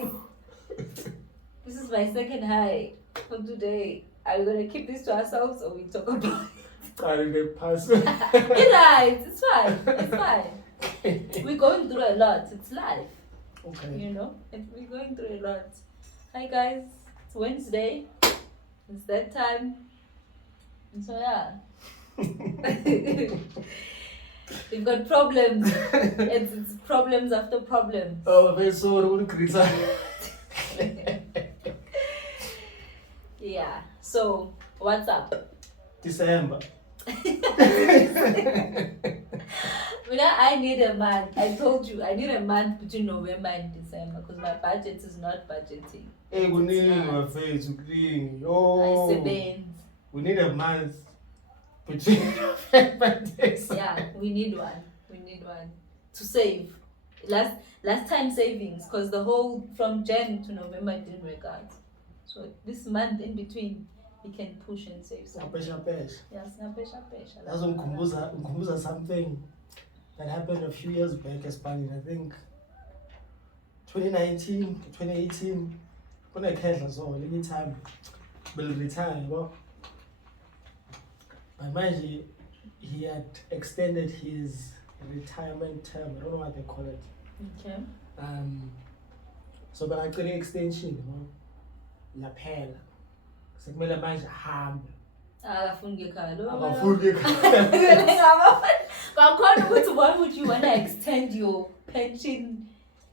guys, this is my second high for today. Are we gonna keep this to ourselves or we talk about it? Pass. It's right. It's fine. It's fine. We're going through a lot. It's life. Okay. You know, we're going through a lot. Hi guys, it's Wednesday. It's that time. And so yeah. We've got problems. It's problems after problems. Oh, very sorry, Krisa. Yeah. So what's up? December. I need a month. I told you I need a month between November and December because my budget is not budgeting. Hey, we need my face to clean. Oh, we need a month between November and December. Yeah, we need one. We need one to save. Last time savings because the whole from Jan to November didn't work out. So this month in between we can push and save something. Yes, That's umkhumbuza something that happened a few years back as Spanish. I think 2019, 2018. When I came, so any time will retire. Well, by mind he had extended his retirement term. I don't know what they call it. Okay. So but I got an extension, lapela. Sekumele manje ahambe. Akafundi ekhaya. Akafundi ekhaya. Why would you want to extend your pension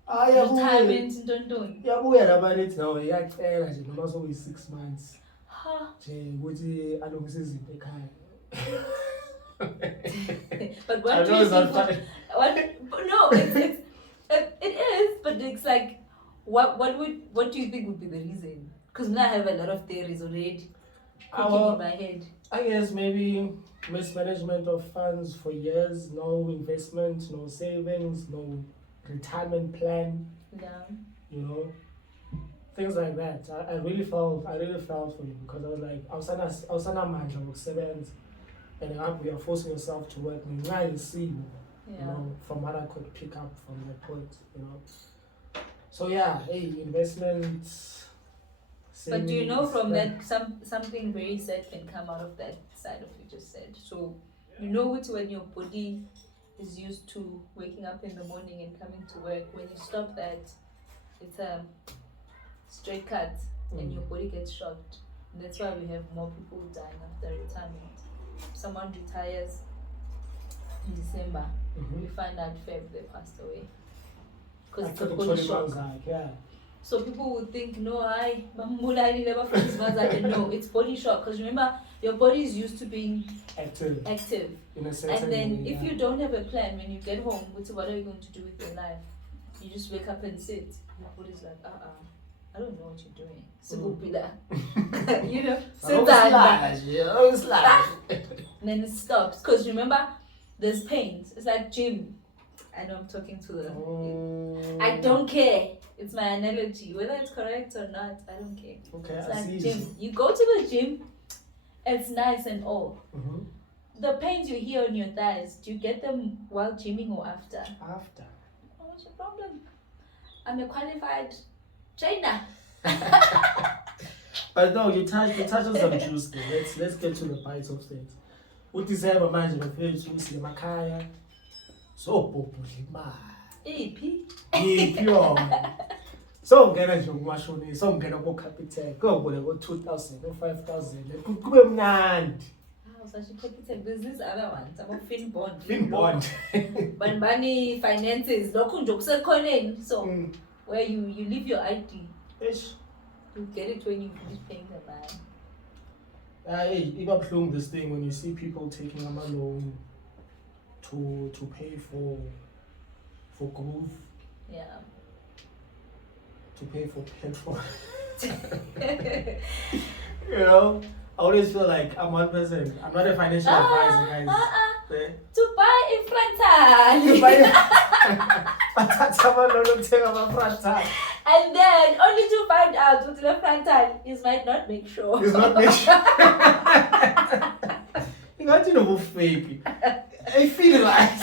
retirement ntontoni? Yabuya labanithi nawe iyacela nje noma sokuyi 6 months. Nje ukuthi alungise izinto ekhaya. But what do you think? No, it is, but it's like what do you think would be the reason? Because now I have a lot of theories already cooking in my head. I guess maybe mismanagement of funds for years, no investment, no savings, no retirement plan. Yeah. You know, things like that. I really felt for you because I was like, I was on a mind of 7, and you are forcing yourself to work. Now you see, you know, from what I could pick up from the point, you know. So yeah, hey, investments. But do you know from that something very sad can come out of that side of you just said. So you know it's when your body is used to waking up in the morning and coming to work. When you stop that, it's a straight cut and your body gets shocked. And that's why we have more people dying after retirement. Someone retires in December, we find out Feb they passed away. Because it's a body shock. Yeah. So people would think, no, no, it's body shock. Because remember, your body is used to being active. In a certain and then way, if you don't have a plan, when you get home, what are you going to do with your life? You just wake up and sit. Your body's like, I don't know what you're doing. You know, sit down. And then it stops. Because remember, there's pains. It's like gym. I know I'm talking to the... I don't care. It's my analogy. Whether it's correct or not, I don't care. Okay, it's I like see. Gym. You go to the gym, it's nice and all. The pains you hear on your thighs, do you get them while gymming or after? After. Oh, what's your problem? I'm a qualified trainer. But no, you touch on some juice there. Let's get to the bites of things. What is ever manje bafethu siyemakhaya. So populi Iphi yona. So ngena nje kumashoni, so ngena ku capital. Kobole ko 2000 or 5000. Kube mnandi. Such a capital. There's this other one. It's about Finbond. Banbani finances. Lokhu nje kusekhoneni. So where you leave your ID. Ish. You get it when you finish paying the buy. Hey, even this thing when you see people taking a loan to pay for groove. Yeah. To pay for petrol. You know, I always feel like I'm one person. I'm not a financial advisor, guys. To buy a frontal. And then only to find out what the frontal is might not make sure. It's not make sure. You got to know fake. I feel like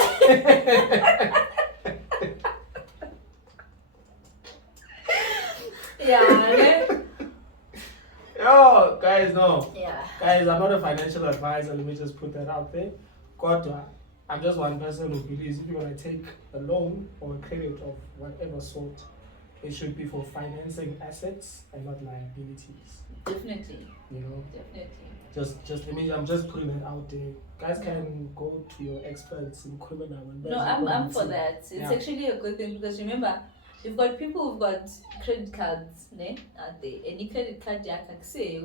financial advisor, let me just put that out there. Kodwa, I'm just one person who believes if you're going to take a loan or a credit of whatever sort, it should be for financing assets and not liabilities. Definitely. You know? Definitely. I'm just putting it out there. Guys can go to your experts in criminal. No, I'm for that. It's actually a good thing because remember, you've got people who've got credit cards, ne? Out there. Any credit card yakakse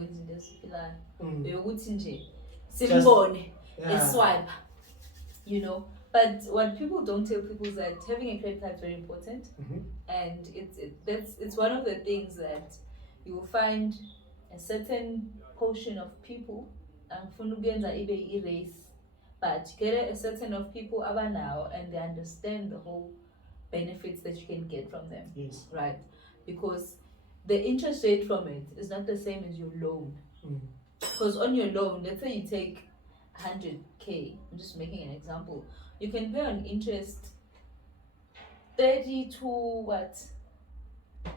swipe. You know. But what people don't tell people is that having a credit card is very important, and it's one of the things that you will find a certain portion of people, erase, but get a certain of people now and they understand the whole benefits that you can get from them. Yes. Right? Because the interest rate from it is not the same as your loan. Because on your loan, let's say you take 100k, I'm just making an example, you can pay on interest 30 to what?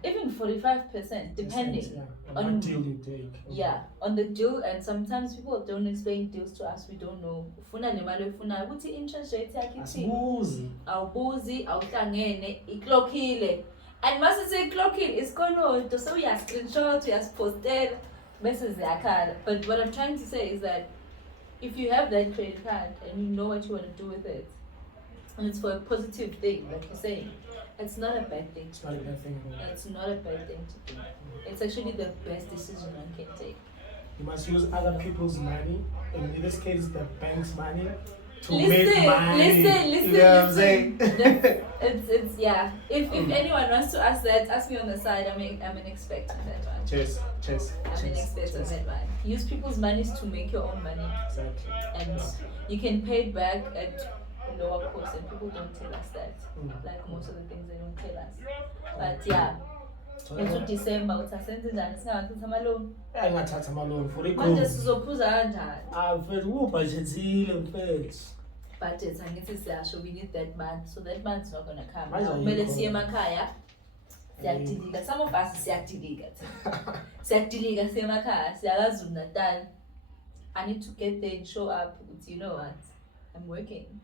Even 45%, depending on what deal you take. Yeah, on the deal, and sometimes people don't explain deals to us, we don't know. Ufuna nemali ufuna ukuthi interest rate yakhe ithini? Awubuzi, awuhlangene, iklokhile. And mase seyiklokhile isikoloto, so uya-screenshot, uya-postela, bese ziyakhala. But what I'm trying to say is that if you have that credit card and you know what you want to do with it, and it's for a positive thing, like you're saying, it's not a bad thing. It's not a bad thing. It's not a bad thing to do. It's actually the best decision one can take. You must use other people's money, in this case the bank's money, to Listen. make money. You know what I'm saying? It's yeah. If anyone wants to ask that, ask me on the side. I'm an expert on that one. Cheers. I'm an expert on that one. Use people's monies to make your own money. Exactly. And you can pay it back at lower cost, and people don't tell us that. Like most of the things they don't tell us. But yeah. Into December uthasenza njani singathatha amaloni? Engathatha amaloni for Manje sizophuza kanjani? Mfethu ubudgetile mfethu. Budget angithi siyasho we need that month, so that month's not gonna come. Kumele siye emakhaya. Siyadilika. Some of us siyadilika. Siyadilika siye emakhaya, siyakaZulu Natal. I need to get there and show up. You know what? I'm working.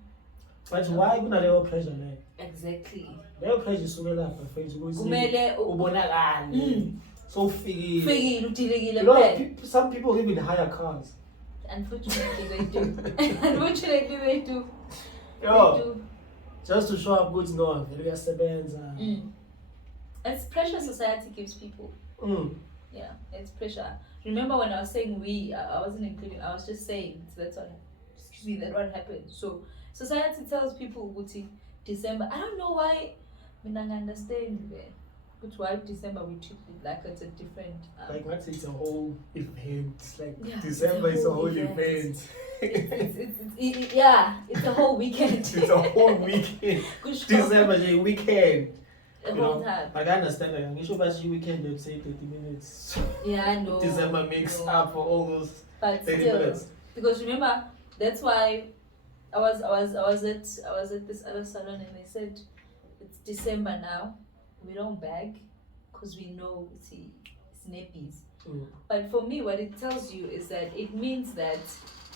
But why kunaleyo pressure leyo? Exactly. Leyo pressure isuke lapha mfethu ukuthi kumele ubonakale. So fikile udilikile phela. Some people live in higher cars. Unfortunately they do. Yo. They do. Just to show up good no vele uyasebenza. It's pressure society gives people. Yeah, it's pressure. Remember when I was saying I wasn't including, I was just saying, so that's what happened. So society tells people December, I don't know why, I understand but why December we treat it like it's a different like what, it's a whole event, like December is a whole event. It's a whole weekend. It's a whole weekend. December is a weekend. The whole time. Like I understand that you should actually weekend let's say 30 minutes. Yeah, I know. December makes up for all those but 30 still, minutes. Because remember, that's why I was at this other salon and they said it's December now. We don't bag because we know it's nappies. But for me, what it tells you is that it means that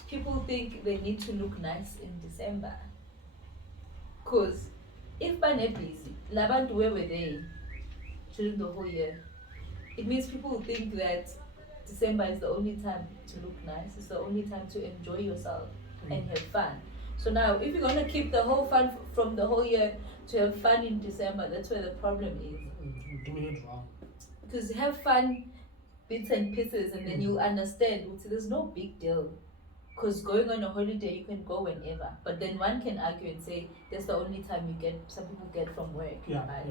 people think they need to look nice in December. Because if by nappies, labantu where were they during the whole year? It means people think that December is the only time to look nice. It's the only time to enjoy yourself and have fun. So now, if you're gonna keep the whole fun from the whole year to have fun in December, that's where the problem is. You're doing it wrong. Because have fun, bits and pieces, and then you understand. So there's no big deal. Because going on a holiday, you can go whenever. But then one can argue and say that's the only time some people get from work. Yeah, right?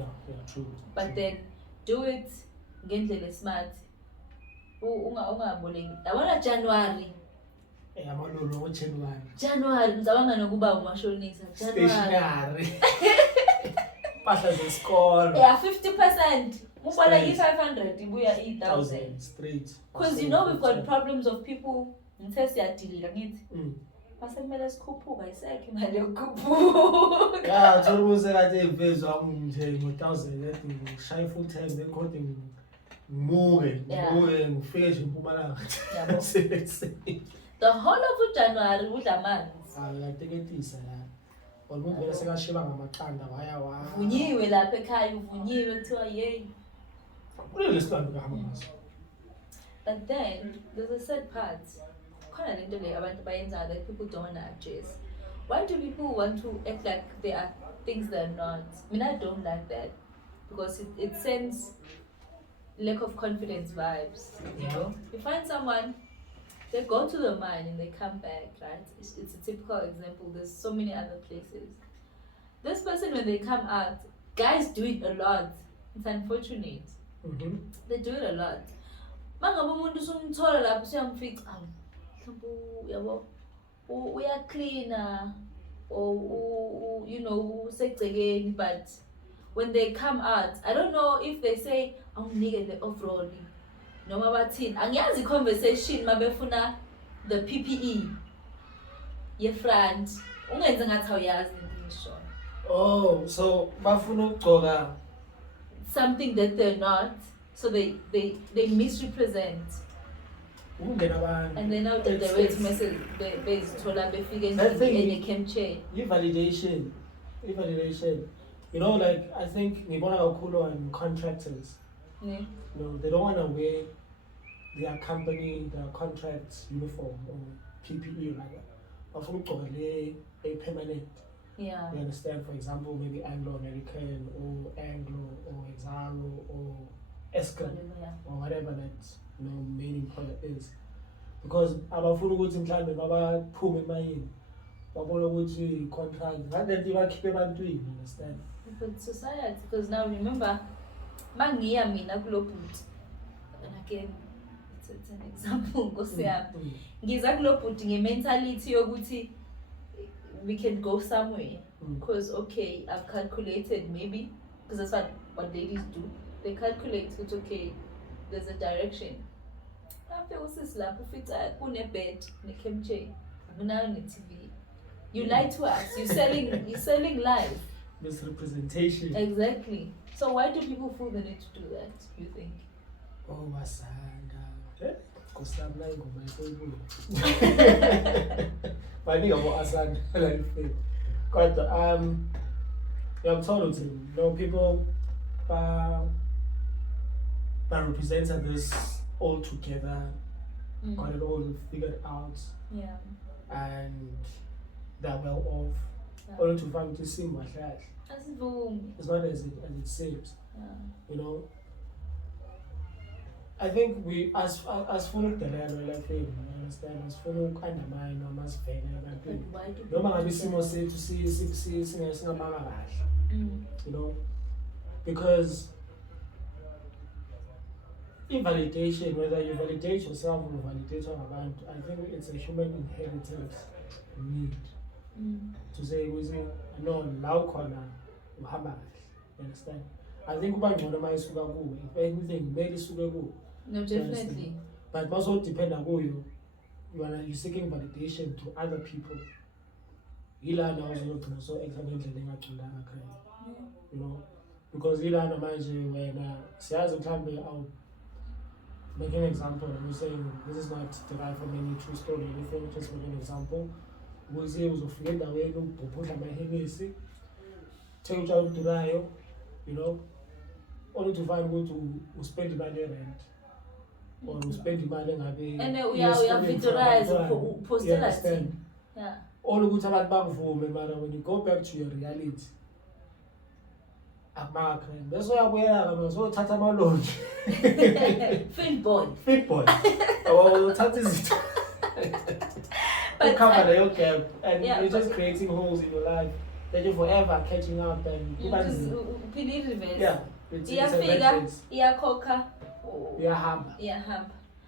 True. But then do it, ngendlela smart. Yabona January. Amalolo January ngicabanga nokuba umashonisa January. Pahla zesikolo. 50%. Ubala i-500 ibuya i-1000 straight. Because you know we've got problems of people ngithe siyadilika ngithi. Base kumele sikhuphuka isekhe imali yokukhuphuka. Yeah, thoruze kade evezwa nje ngo-1000 ethi ngishaya full time bekhode ngimuke ngifike nje eMpumalanga. Yabo. The whole of January with a man. Ayateketisa la. Umuntu vele sekashiba ngamaqanda waya wa. Vunyiwe lapha ekhaya uvunyiwe kuthiwa yey. Kulele siqanda kuhamba ngaso. But then there's a sad part. Khona lento le abantu bayenza that people don't want to address. Why do people want to act like they are things they're not? I mean, I don't like that because it sends lack of confidence vibes. You know, you find someone, they go to the mine and they come back, right? It's a typical example. There's so many other places. This person, when they come out, guys do it a lot. It's unfortunate. They do it a lot. Mangabe umuntu usumthola lapho usuyamfica mhlawumbe yabo uyacleana or you know usegcekeni, but when they come out, I don't know if they say awunike the overall noma bathini, angiyazi conversation mabefuna the PPE ye front ungenze ngathi awuyazi ngisho. Oh, so bafuna ukugcoka something that they're not, so they misrepresent. And then now the direct message bezithola befike endlini ene-camchair. Validation. You know, like I think ngibona kakhulu on contractors. Yeah. You know, they don't want to wear their company, their contract uniform or PPE rather. Bafuna ukugcoka a permanent. Yeah. You understand? For example, maybe Anglo-American or Anglo or Exaro or Eskom or whatever that main employer is. Because abafuna ukuthi mhlambe babaphume emayini babona ukuthi contract ngalento bakhiphe ebantwini, understand? But society, because now remember mangiya mina kulo bhuti, and again it's an example nkosi yami, ngiza kulo bhuti nge-mentality yokuthi we can go somewhere because okay, I've calculated maybe, because that's what ladies do, they calculate it, okay, there's a direction. After usisi lapho ufica kune-bed ne-camchair akunayo ne-TV. You lie to us, you're selling lies. Misrepresentation. Exactly. So why do people feel the need to do that, you think? Oh, Masanda. Kusam la ingoma esebulo. Baningi abo Asanda la ifile. Kodwa ngiyakuthola ukuthi people represent this all together, got it all figured out. Yeah. And they're well off. Yeah. Only to find to see my flash. It's not as it seems. Yeah. You know. I think we as full of the land like you understand, as full of undermine or must fail and no matter to see you know, because invalidation, whether you validate yourself or validate around, I think it's a human inheritance need to say, no, now corner, you understand? I think if anything, made it no, definitely. But also depend on who you're seeking validation to other people. You know, because when I'll make an example, I'm saying this is not derived from any true story or anything, just make an example. We'll say it was a friend that way, take a child to you know, only to find way to spend the money rent. Or spend the money and we are victorized posted. Yeah. All the good about bank for me, when you go back to your reality. That's why I'm so tatama loan. Fit boy. Oh, that is it. But cover your gap and you're just creating holes in your life that you're forever catching up and you just believe it. Yeah.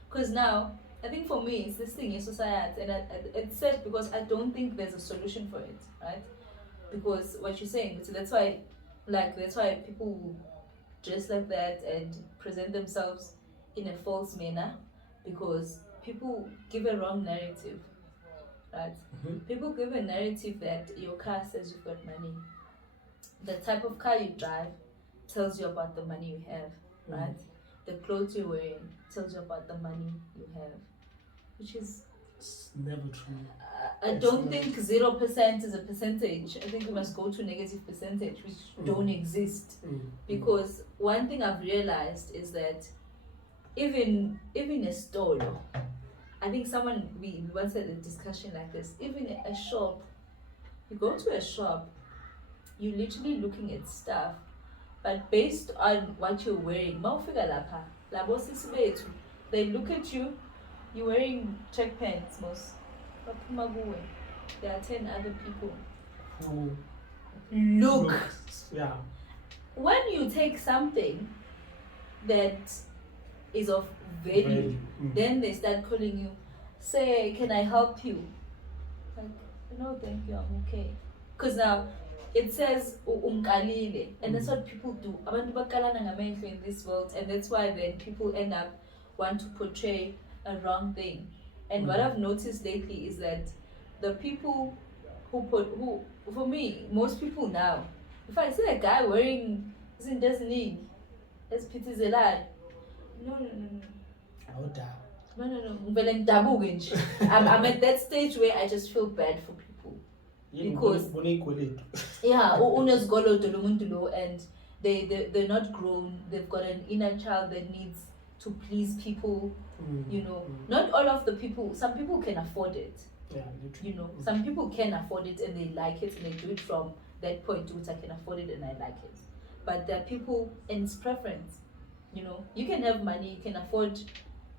Because now I think for me it's this thing in society, and it's sad because I don't think there's a solution for it, right? Because what you're saying, so that's why people dress like that and present themselves in a false manner, because people give a wrong narrative, right? People give a narrative that your car says you've got money, the type of car you drive tells you about the money you have, right? The clothes you're wearing tells you about the money you have, which is It's never true. I don't think 0% is a percentage. I think we must go to negative percentage, which don't exist. Because one thing I've realized is that even a store, I think we once had a discussion like this. Even a shop, you go to a shop, you're literally looking at stuff, but based on what you're wearing, they look at you, you're wearing check pants, most. There are 10 other people Who look. Yeah. When you take something that is of value, then they start calling you, say, can I help you? Like, no, thank you, I'm okay. Because now it says umkalile, and that's what people do. Abantu bakalana ngamehlo in this world, and that's why then people end up want to portray a wrong thing. And what I've noticed lately is that the people who for me, most people now, if I see a guy wearing Zindesni, SPTZI, no. I'm at that stage where I just feel bad for people. Because and they're not grown, they've got an inner child that needs to please people. Not all of the people, some people can afford it. Some people can afford it and they like it and they do it from that point to which I can afford it and I like it. But there are people, and it's preference. You can have money, you can afford,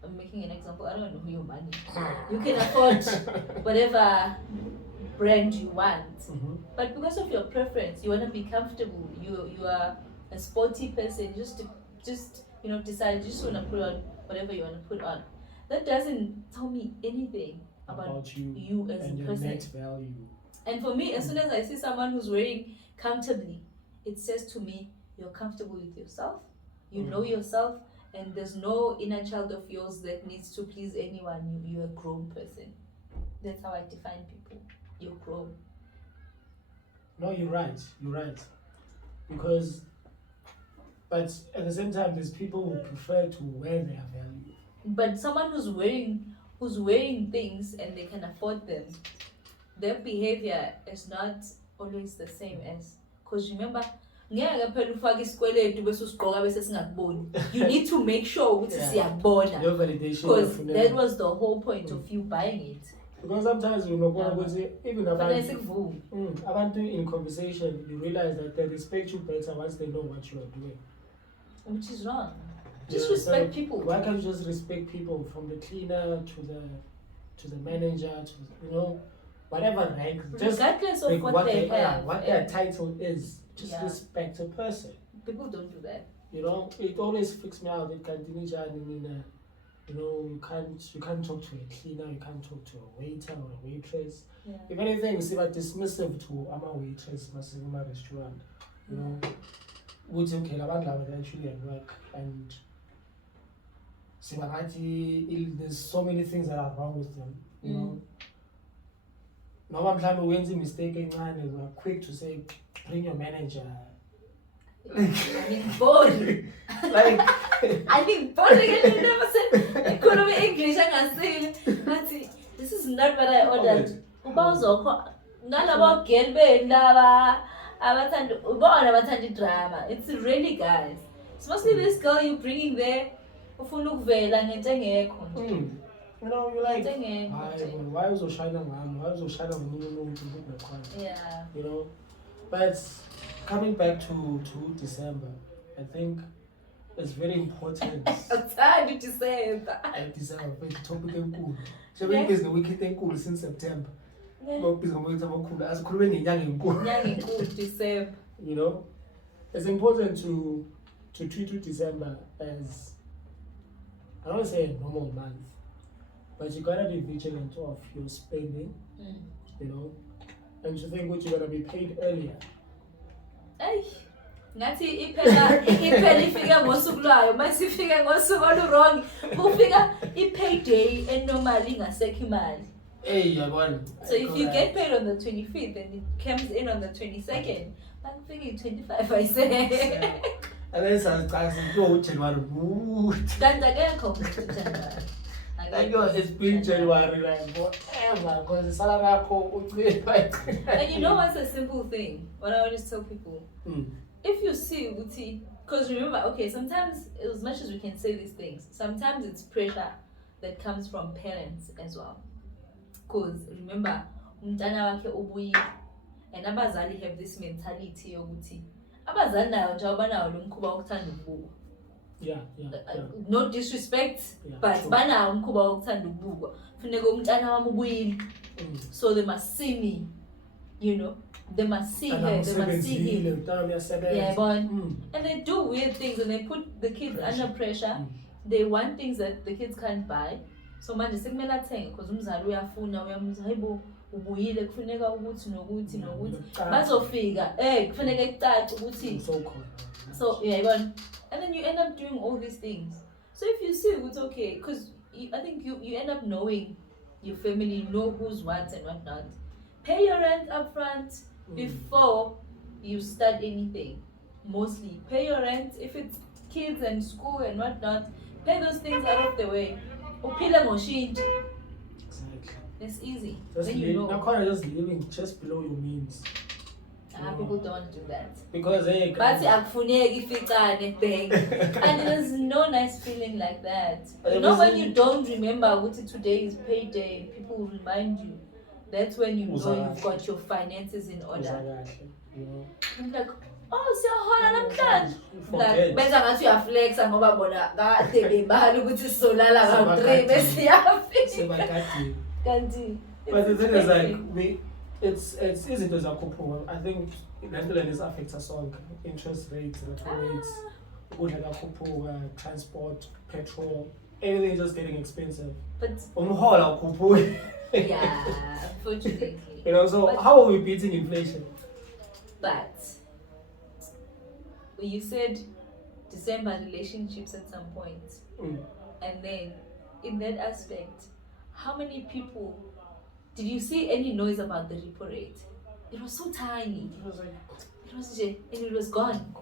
I'm making an example, I don't know your money. You can afford whatever brand you want. But because of your preference, you want to be comfortable, you are a sporty person, just decide you just want to put on whatever you want to put on. That doesn't tell me anything about you as and a your person. net value. And for me, as soon as I see someone who's wearing comfortably, it says to me, you're comfortable with yourself, you know yourself, and there's no inner child of yours that needs to please anyone. You're a grown person. That's how I define people. You're grown. No, you're right. But at the same time, there's people who prefer to wear their value. But someone who's wearing things and they can afford them, their behavior is not always the same as, because remember, you need to make sure because that was the whole point of you buying it. Because sometimes even about in conversation, you realize that they respect you better once they know what you are doing. Which is wrong. Just respect people. Why can't you just respect people from the cleaner to the manager to whatever rank, regardless of what they have, what their title is, just respect a person. People don't do that. It always freaks me out. It can you can't talk to a cleaner, you can't talk to a waiter or a waitress. If anything, you see that dismissive to a waitress, a restaurant. Would okay, they actually at work and there's so many things that are wrong with them. Now I'm trying to win the mistake and we're quick to say, bring your manager. Boring. Boring. I never said I couldn't be English. I can say, this is not what I ordered. Drama. It's really, guys. It's mostly this girl you're bringing there. You're like, why was Oshana man? Why was Oshana man? But coming back to December, I think it's very important. How did you say that? December, but the topic is cool. So we is the weekend thing cool since September. December. It's important to treat December as, I don't want to say a normal month, but you gotta be vigilant of your spending, and to think what you're gonna be paid earlier. Ngathi iphela ifika ngosuku lwayo mase ifika ngosuku olurong kufika i-payday enormally ingasekho imali. So if you get paid on the 25th and it comes in on the 22nd, I'm thinking 25 I say. And then January. Like, yo, it's been January, like, whatever, because the salary And you know what's a simple thing? What I always tell people, if you see Uti, because remember, okay, sometimes, as much as we can say these things, sometimes it's pressure that comes from parents as well. Because remember, umntana wakhe ubuyile, and abazali have this mentality yokuthi abazali nayo nje abanawo lo mkhuba wokuthanda ukubukwa. No disrespect, but banawo umkhuba wokuthanda ukubukwa. Kufuneka umntana wami ubuyile, so they must see me, you know, they must see her, they must see him. Yeah, but and they do weird things and they put the kids under pressure. They want things that the kids can't buy. So manje sekumele athenge because umzali uyafuna uyamuzwa hayibo ubuyile kufuneka ukuthi nokuthi bazofika kufuneka ekucace ukuthi so yeah, and then you end up doing all these things. So if you see it's okay, because I think you end up knowing your family, know who's what and what not. Pay your rent up front before you start anything. Mostly pay your rent. If it's kids and school and whatnot, pay those things out of the way. Exactly. It's easy. Just then you know. Now, just living just below your means. People don't want to do that. Because hey, but and there's no nice feeling like that. You know when you don't remember what today is payday, people will remind you. That's when you know you've got your finances in order. I'm like, oh, siyahona namhlanje. Like benza ngathi uyaflexa ngoba bona kade bebali ukuthi sizolala nga-3 bese iyafika. Kanti. But the thing is like it's easy to zakhuphuka. I think lento this affects us all. Interest rates, electoral rates, ukudla kuyakhuphuka, transport, petrol, everything is just getting expensive. But umhola ukhuphuka. Yeah, unfortunately. You know, so how are we beating inflation? But you said December relationships at some point, and then in that aspect, how many people did you see any noise about the repo rate? It was so tiny. It was and it was gone.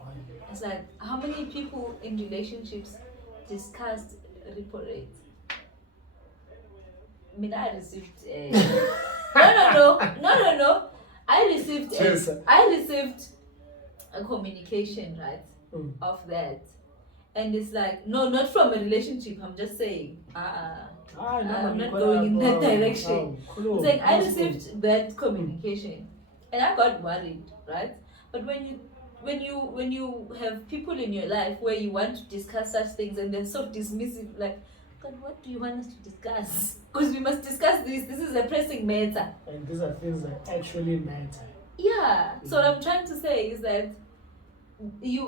It's like how many people in relationships discussed repo rate? I mean, I received no. I received a communication, right, of that, and it's like no, not from a relationship. I'm just saying, I'm not going in that direction. It's like I received that communication, and I got worried, right? But when you have people in your life where you want to discuss such things and they're so dismissive, like, God, what do you want us to discuss? Because we must discuss this. This is a pressing matter. And these are things that actually matter. Yeah. So what I'm trying to say is that the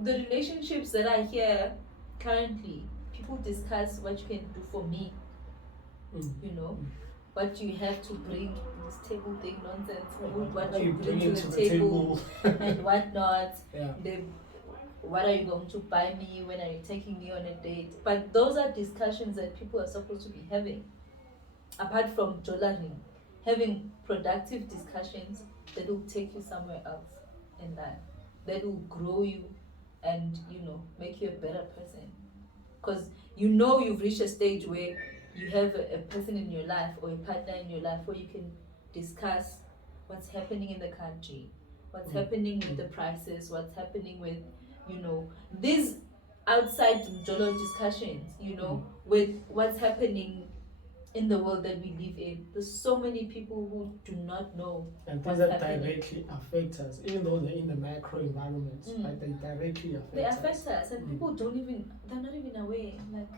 relationships that I hear currently, people discuss what you can do for me. You know, what you have to bring, this table thing nonsense, what you bring to the table and whatnot. Yeah. What are you going to buy me? When are you taking me on a date? But those are discussions that people are supposed to be having. Apart from journaling, having productive discussions that will take you somewhere else in life, that will grow you and, make you a better person. Because you've reached a stage where you have a person in your life or a partner in your life where you can discuss what's happening in the country, what's happening with the prices, what's happening with these outside Jolo discussions, with what's happening in the world that we live in. There's so many people who do not know. And things that directly affect us, even though they're in the macro environment, but they directly affect us. And people they're not even aware. Like,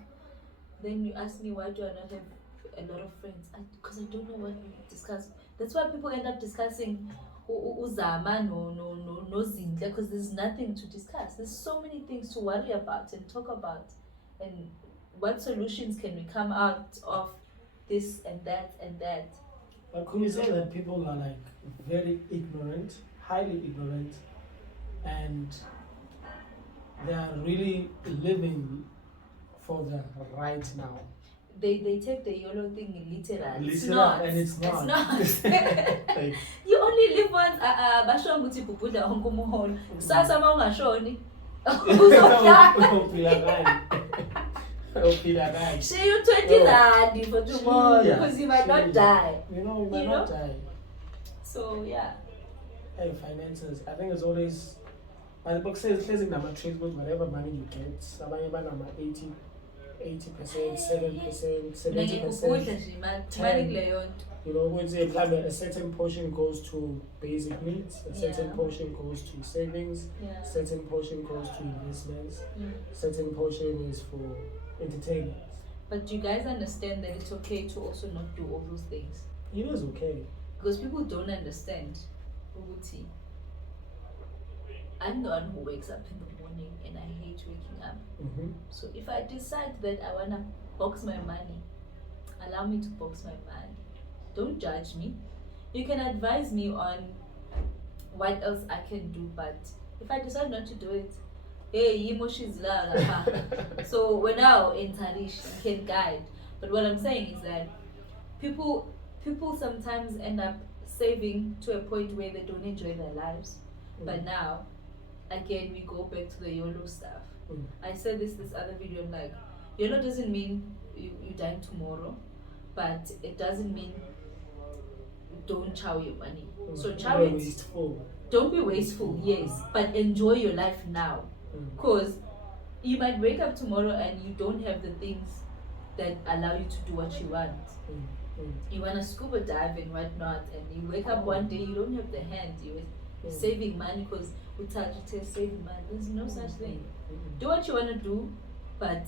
then you ask me, why do I not have a lot of friends? Because I don't know what we discuss. That's why people end up discussing Uzama, no Zinhle, because there's nothing to discuss. There's so many things to worry about and talk about. And what solutions can we come out of this and that and that? But could you say that people are like very ignorant, highly ignorant, and they are really living for the right now? They take the YOLO thing literally. It's not. It's not. You only live once. Basho nguthi bubhuda wonke umuholo. Sasa mawungashoni. Say you 20 that for tomorrow because you might not die. You might not die. So yeah. And finances, I think it's always. But the book says closing number trades with whatever money you get. Somebody number 80%, 7%, 70%. Would say a certain portion goes to basic needs, a certain portion goes to savings, a certain portion goes to investments, a certain portion is for entertainment. But do you guys understand that it's okay to also not do all those things? It is okay. Because people don't understand. I'm the one who wakes up in the morning and I hate waking up. Mm-hmm. So if I decide that I want to box my money, allow me to box my money. Don't judge me. You can advise me on what else I can do, but if I decide not to do it, hey, so we're now in Tarish, you can guide. But what I'm saying is that people sometimes end up saving to a point where they don't enjoy their lives. Mm. But now, again, we go back to the YOLO stuff. Mm. I said this other video, I'm like, YOLO doesn't mean you die tomorrow, but it doesn't mean don't chow your money. So chow it. Wasteful. Don't be wasteful, yes, but enjoy your life now. Because you might wake up tomorrow and you don't have the things that allow you to do what you want. You want to scuba dive and whatnot, and you wake up one day, you don't have the hand, you're saving money because we tell you to saving money. There's no such thing. Do what you want to do, but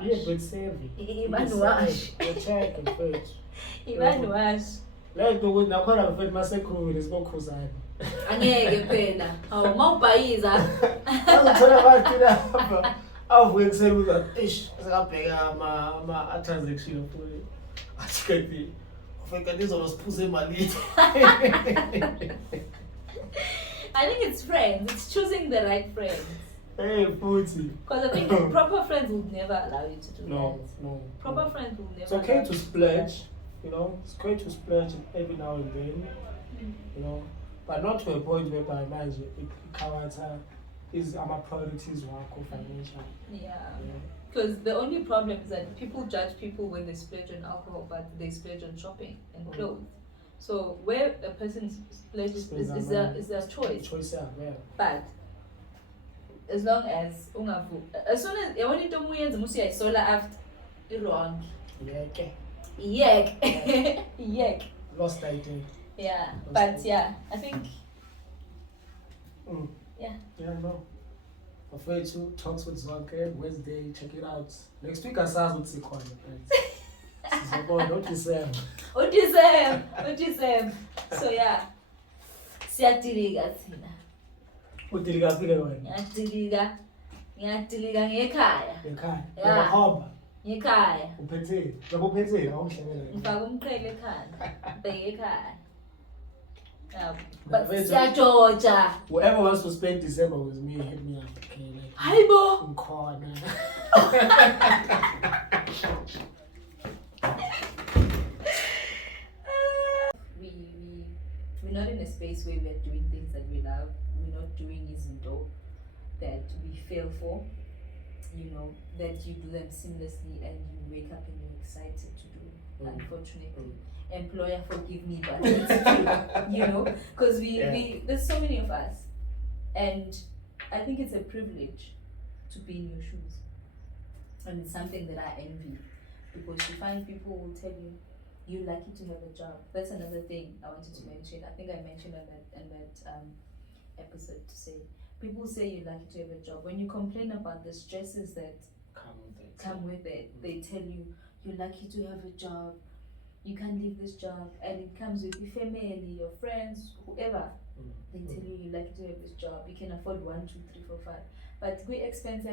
be a good savvy. Even wash. Check and fetch. Even wash. Like the wood, now call a vet massacre is more cousin. Angeke phela awumawubhayiza awuvuke ukuthi eish sekabheka ama transaction futhi athi ufika nizosiphuza imali. I think it's friends. It's choosing the right friends. Hey, Futi. Because I think proper friends would never allow you to do that. No. Proper friends will never. It's okay to splurge, it's great to splurge every now and then, but not to a point whereby manje ikawata is our priorities work or financial. Yeah. Because the only problem is that people judge people when they splurge on alcohol, but they splurge on shopping and clothes. So where a person splurges is their choice. Yeah. But as long as as soon as when you don't musi I solar after wrong. Yek. Lost idea. Yeah. But yeah, I think Yeah, no. Afraid to talks with Zonke Wednesday, check it out. Next week I saw what's the corner. Don't you say? So yeah. Siyadilika thina. Udilika phike wena. Ngiyadilika ngekhaya. Ngiyahamba. Ngekhaya. Uphethe. Ngiyakuphethe awuhlebela. Ngifaka umqhele ekhaya. Bheke ekhaya. But siyajoja. Whoever wants to spend December with me, hit me up. Okay, like Hayibo. Corner. We're not in a space where we're doing things that we love. We're not doing izinto that we fail for. That you do them seamlessly and you wake up and you're excited to do. Unfortunately. Employer, forgive me, but it's true, because we there's so many of us, and I think it's a privilege to be in your shoes, and it's something that I envy, because you find people who tell you you're lucky to have a job. That's another thing I wanted to mention. I think I mentioned on that episode to say people say you're lucky to have a job. When you complain about the stresses that come with it, they tell you you're lucky to have a job. You can't leave this job, and it comes with your family, your friends, whoever. They tell you you're lucky to have this job. You can afford 1, 2, 3, 4, 5. But we expense my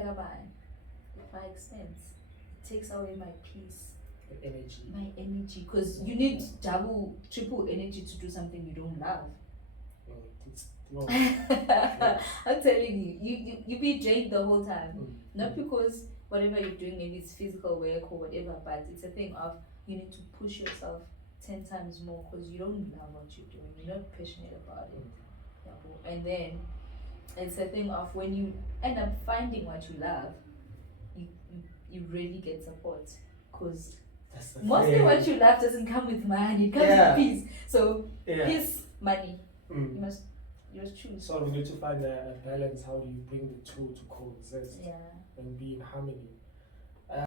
expense. It takes away my peace, my energy, because you need double, triple energy to do something you don't love. I'm telling you be drained the whole time. Not because whatever you're doing, maybe it's physical work or whatever, but it's a thing of you need to push yourself 10 times more because you don't love what you're doing. You're not passionate about it. And then it's a thing of when you end up finding what you love, you really get support. Because That's the mostly thing. what you love doesn't come with money, it comes Yeah. with peace. So Yeah. peace, money, Mm. you must choose. So we need to find a balance. How do you bring the two to coexist Yeah. and be in harmony?